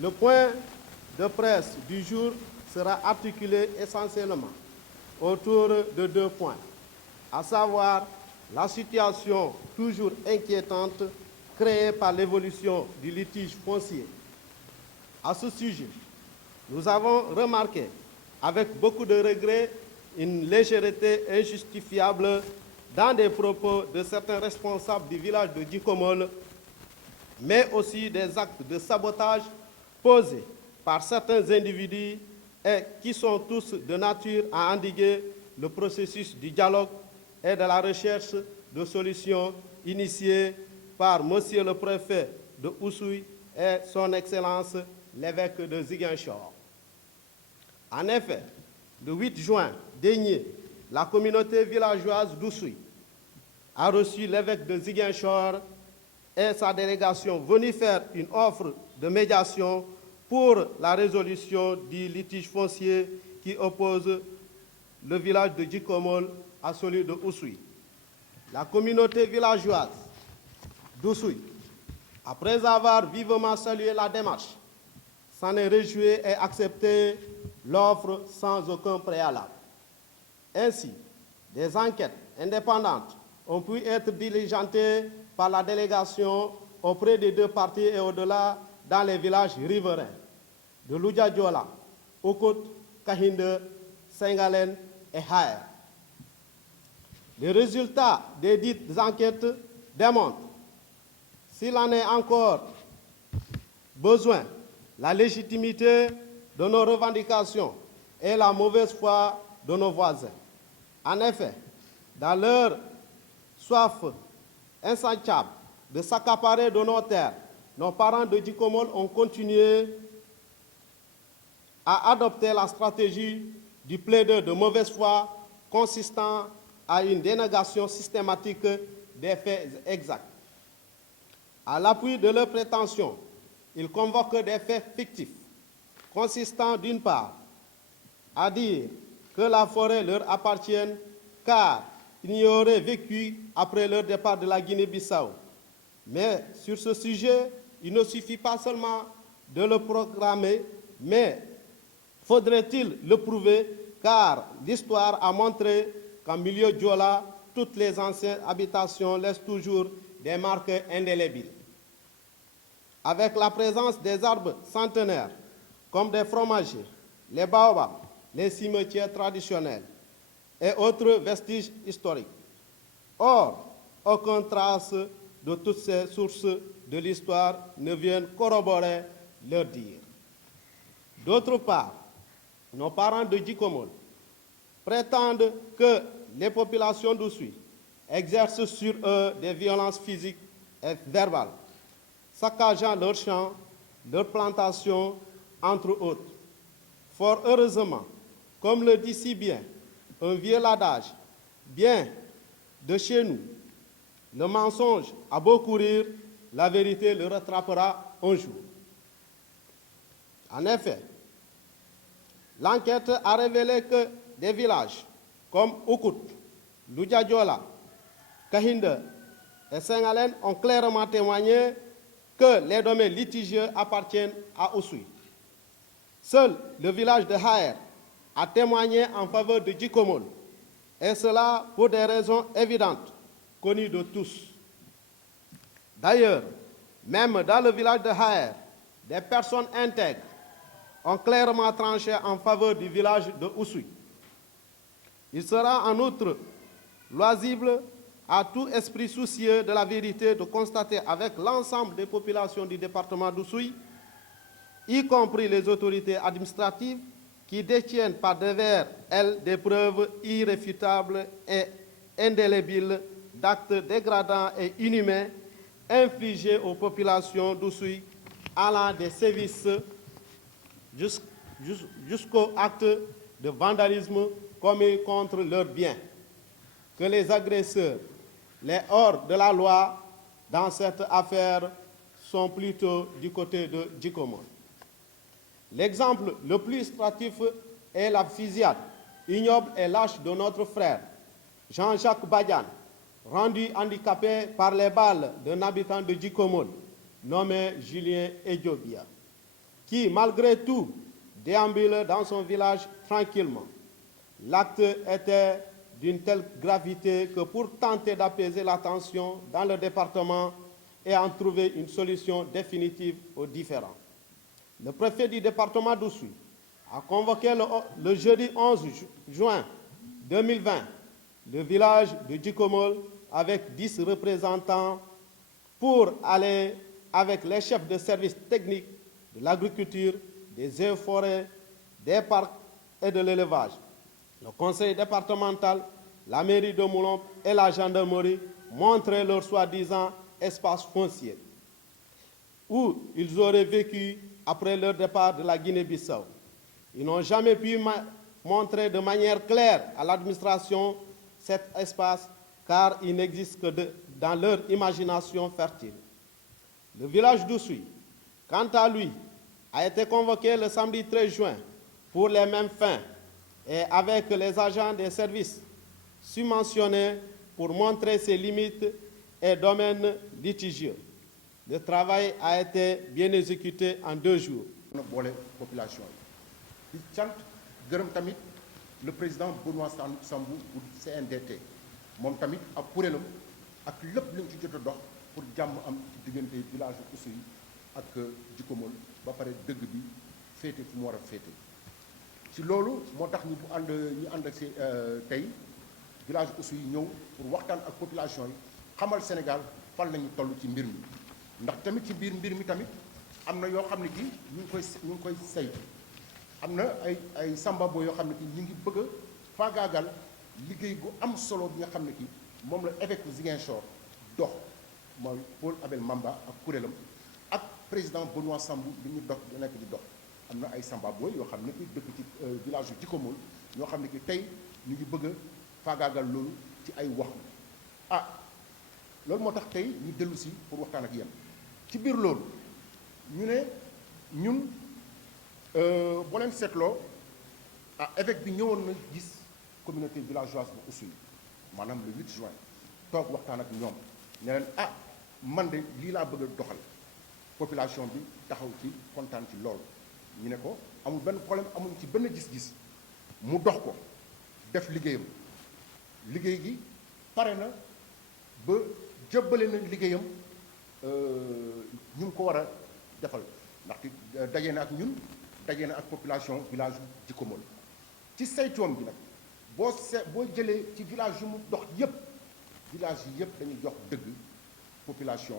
Le point de presse du jour sera articulé essentiellement autour de 2 points, à savoir la situation toujours inquiétante créée par l'évolution du litige foncier. À ce sujet, nous avons remarqué avec beaucoup de regret une légèreté injustifiable dans des propos de certains responsables du village de Djikomol, mais aussi des actes de sabotage posés par certains individus et qui sont tous de nature à endiguer le processus du dialogue et de la recherche de solutions initiées par Monsieur le préfet de Oussouye et son Excellence l'évêque de Ziguinchor. En effet, le 8 juin dernier, la communauté villageoise d'Oussouye a reçu l'évêque de Ziguinchor et sa délégation venue faire une offre de médiation pour la résolution du litige foncier qui oppose le village de Djikomol à celui de Oussouye. La communauté villageoise d'Oussouye, après avoir vivement salué la démarche, s'en est réjouie et accepté l'offre sans aucun préalable. Ainsi, des enquêtes indépendantes ont pu être diligentées par la délégation auprès des 2 parties et au-delà dans les villages riverains de Loudjadjola, Okot, Kahinde, Sengalen et Haer. Les résultats des dites enquêtes démontrent, s'il en est encore besoin, la légitimité de nos revendications et la mauvaise foi de nos voisins. En effet, dans leur soif insatiable de s'accaparer de nos terres, nos parents de Djikomol ont continué à adopter la stratégie du plaideur de mauvaise foi consistant à une dénégation systématique des faits exacts. À l'appui de leurs prétentions, ils convoquent des faits fictifs, consistant d'une part à dire que la forêt leur appartient car ils y auraient vécu après leur départ de la Guinée-Bissau. Mais sur ce sujet, il ne suffit pas seulement de le proclamer, mais faudrait-il le prouver, car l'histoire a montré qu'en milieu Diola, toutes les anciennes habitations laissent toujours des marques indélébiles. Avec la présence des arbres centenaires, comme des fromagers, les baobabs, les cimetières traditionnels et autres vestiges historiques. Or, aucune trace de toutes ces sources de l'histoire ne viennent corroborer leur dire. D'autre part, nos parents de Djikomol prétendent que les populations d'Oussouye exercent sur eux des violences physiques et verbales, saccageant leurs champs, leurs plantations, entre autres. Fort heureusement, comme le dit si bien un vieux adage, bien de chez nous, le mensonge a beau courir, la vérité le rattrapera un jour. En effet, l'enquête a révélé que des villages comme Oukout, Loudjadjola, Kahinde et Sengalen ont clairement témoigné que les domaines litigieux appartiennent à Oussouye. Seul le village de Haer a témoigné en faveur de Djikomol, et cela pour des raisons évidentes, connues de tous. D'ailleurs, même dans le village de Haer, des personnes intègres ont clairement tranché en faveur du village de Oussouye. Il sera en outre loisible à tout esprit soucieux de la vérité de constater avec l'ensemble des populations du département d'Oussouye, y compris les autorités administratives, qui détiennent par devers, elles, des preuves irréfutables et indélébiles d'actes dégradants et inhumains infligés aux populations d'Oussouye, allant des sévices jusqu'aux actes de vandalisme commis contre leurs biens, que les agresseurs, les hors de la loi dans cette affaire sont plutôt du côté de Djikomol. L'exemple le plus illustratif est la fusillade ignoble et lâche de notre frère, Jean-Jacques Badian, rendu handicapé par les balles d'un habitant de Djikomol, nommé Julien Ediobia, qui, malgré tout, déambule dans son village tranquillement. L'acte était d'une telle gravité que pour tenter d'apaiser la tension dans le département et en trouver une solution définitive aux différends, le préfet du département d'Oussouye a convoqué le jeudi 11 juin 2020 le village de Djikomol avec 10 représentants pour aller avec les chefs de services techniques de l'agriculture, des eaux et forêts, des parcs et de l'élevage, le conseil départemental, la mairie de Moulombe et la gendarmerie montrer leur soi-disant espace foncier où ils auraient vécu après leur départ de la Guinée-Bissau. Ils n'ont jamais pu montrer de manière claire à l'administration cet espace car il n'existe que dans leur imagination fertile. Le village d'Oussouye, quant à lui, a été convoqué le samedi 13 juin pour les mêmes fins et avec les agents des services subventionnés pour montrer ses limites et domaines litigieux. Le travail a été bien exécuté en 2 jours. na boole population yi di cant gërëm tamit le président Benoît Sambou bu CNDT moom tamit ak kuréelam ak lépp li ñu ci jot a dox pour jàmm am ci diggante village Oussouye ak Djikomol ba pare dëgg bi féete fu mu war a féete ci loolu moo tax ñu ànd ak si tey village Oussouye ñëw pour waxtaan ak population yi xamal Sénégal fan lañu toll ci mbir mi ndax tamit ci biir mbir mi tamit am na yoo xam ne ki ñu ngi koy saytu am na ay sambabo yoo xam ne ki ñu ngi bëgg a faagaagal liggéey gu am solo bi nga xam ne ki moom la évêque Ziguinchor dox mooy Paul Abel Mamba ak kuréelam ak président Benoît Sambou bi ñu dox nekk di dox am na ay sambabo yoo xam ne ki dëkk ci village yu Djikomol ñoo xam ne ki tey ñu ngi bëgg a faagaagal loolu ci ay wax loolu moo tax tey ñu dellu si pour waxtaan ak yéen ci biir loolu ñu ne ñun boo leen seetloo évêque bi ñëwoon na gis communauté villageoise bu Oussouye maanaam le 8 juin toog waxtaan ak ñoom ne leen man de lii laa bëgg a doxal population bi taxaw ci kontaan ci loolu ñu ne ko amul benn problème amuñ ci benn gis-gis mu dox ko def liggéeyam liggéey gi pare na ba jëbbale na liggéeyam ñu ngi ko war a defal ndaxte daje na ak ñun daje na ak population village Djikomol ci saytoom bi nag boo jëlee ci village yu mu dox yépp village yi yépp dañuy jox dëgg population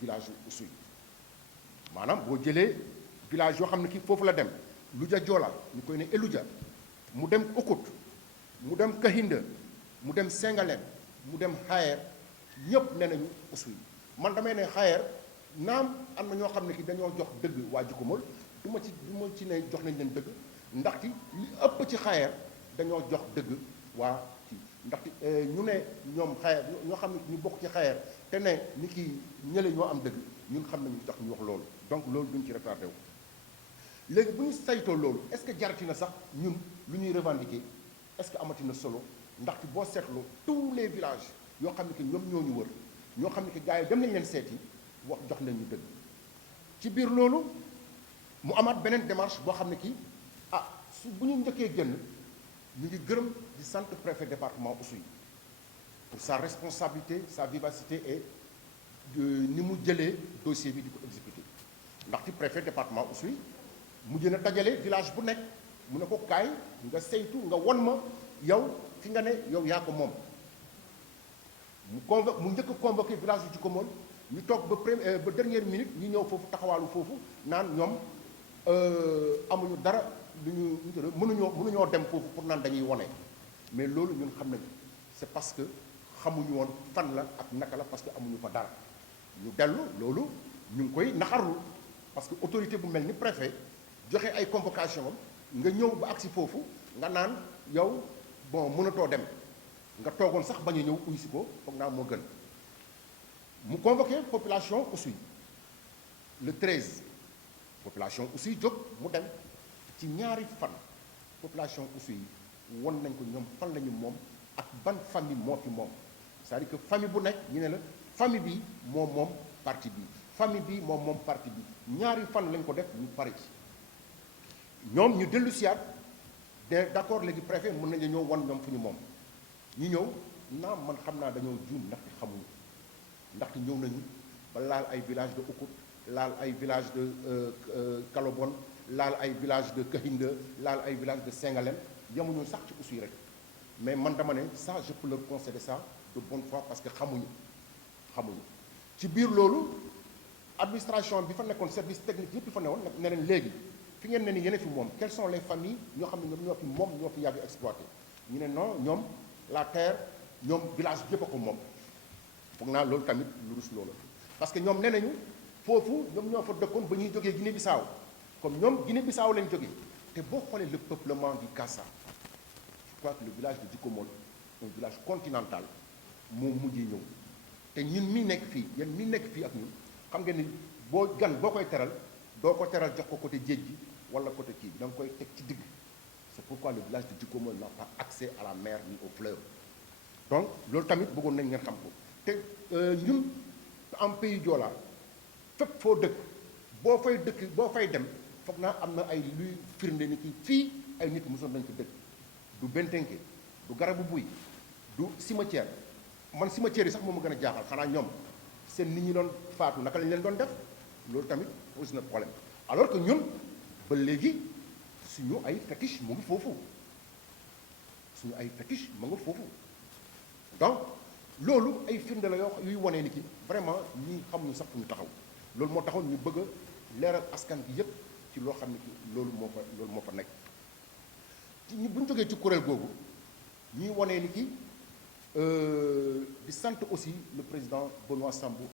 village yu Oussouye maanaam boo jëlee village yoo xam ne kii foofu la dem Loudia Joola ñu koy ne Eloudia mu dem Okot mu dem Kahinda mu dem Sengalem mu dem Xayer ñëpp nee nañu Oussouye man damay ne Xayer naam am na ñoo xam ne ki dañoo jox dëgg waa Djikomol du ma ci ne jox nañ leen dëgg ndaxte li ëpp ci Xayer dañoo jox dëgg waa kii ndaxte ñu ne ñoom Xayer ñoo xam ne ñu bokk ci Xayer te ne ni ki ñële ñoo am dëgg ñun xam nañu tax ñu wax loolu donc loolu duñ ci retardé wu léegi bu ñu saytoo loolu est-ce que jarati na sax ñun lu ñuy revendiquer est-ce que amati na solo ndaxte boo seetloo tous les villages yoo xam ne que ñoom ñoo ñu wër ñoo xam ne que gars yi dem nañ leen seeti wax jox leen ñu dëgg ci biir loolu mu amaat beneen démarche boo xam ne kii su bu ñu njëkkee génn ñu ngi gërëm di sant préfet département Oussouye pour sa responsabilité sa vivacité et ni mu jëlee dossier bi di ko exécuter ndaxte préfet département Oussouye mujj na dajale village bu nekk mu ne ko kaay nga saytu nga won ma yow fi nga ne yow yaa ko moom mu njëkk a convoqué village yu Djikomol ñu toog ba dernière minute ñu ñëw foofu taxawaalu foofu naan ñoom amuñu dara lu ñu mënuñoo dem foofu pour naan dañuy wone mais loolu ñun xam nañu c'est parce que xamuñu woon fan la ak naka la parce que amuñu fa dara ñu dellu loolu ñu ngi koy naxarlu parce que autorité bu mel ni préfet joxe ay convocation am nga ñëw ba agsi foofu nga naan yow bon mënatoo dem nga toogoon sax bañ a ñëw uy si ko foog naa moo gën mu convoqué population Oussouye le 13 population Oussouye jóg mu dem ci ñaari fan population Oussouye won nañ ko ñoom fan lañu moom ak ban famille moo fi moom c'est-à-dire que famille bu nekk ñu ne la famille bi moom parti bi famille bi moom parti bi ñaari fan lañ ko def ñu pare ci ñoom ñu dellu siyaat d'accord léegi préfet mën nañu ñëw wan ñoom fu ñu moom ñu ñëw naam man xam naa dañoo juum ndaxte xamuñu ndaxte ñëw nañu ba laal ay village de Oukout laal ay village de Kalobon laal ay village de Kahinda laal ay village de Sengalem yemuñu sax ci Oussouye rek mais man dama ne ça je peux leur concéder ça de bonne foi parce que xamuñu ci biir loolu administration bi fa nekkoon service technique yëpp bi fa newoon ne leen léegi fi ngeen ne ni yéen fi moom quelles sont les familles ñoo xam ne ñoom ñoo fi moom ñoo fi yàgg exploité ñu ne non ñoom la terre ñoom village yëpp a ko moom foog naa loolu tamit lu rus loolu parce que ñoom nee nañu foofu ñoom ñoo fa dëkkoon ba ñuy jógee Guinée Bissau comme ñoom Guinée Bissau lañ jógee te boo xoolee le peuplement du Kassa je crois que le village de Djikomol un village continental moo mujjee ñëw te ñun mi nekk fii yéen mi nekk fii ak ñun xam ngeen ni boo gan boo koy teral doo ko teral jox ko côté géej gi wala côté kii bi da nga koy teg ci digg c'est pourquoi le village de Djikomol n'a pas accès à la mer ni au fleuve donc loolu tamit bëggoon nañ ngeen xam ko te ñun en pays Joola fépp foo dëkk boo fay dem foog naa am na ay luy firnde ni ki fii ay nit mosoon nañ ko dëkk du bentenke du garabu buy du cimetière man cimetière yi sax moom ma gën a jaaxal xanaa ñoom seen nit ñi doon faatu naka lañ leen doon def loolu tamit pose na problème alors que ñun ba léegi suñu ay fétiche mu ngi foofu suñu ay fétiche mu ngi foofu donc loolu ay firnde la yoo yuy wanee ni ki vraiment ñi xamuñu sax fu ñu taxaw loolu moo taxoon ñu bëgg a leeral askan bi yépp ci loo xam ne ki loolu moo fa nekk ci bu ñu jógee ci kuréel googu ñuy wanee ni ki di sant aussi le président Benoît Sambou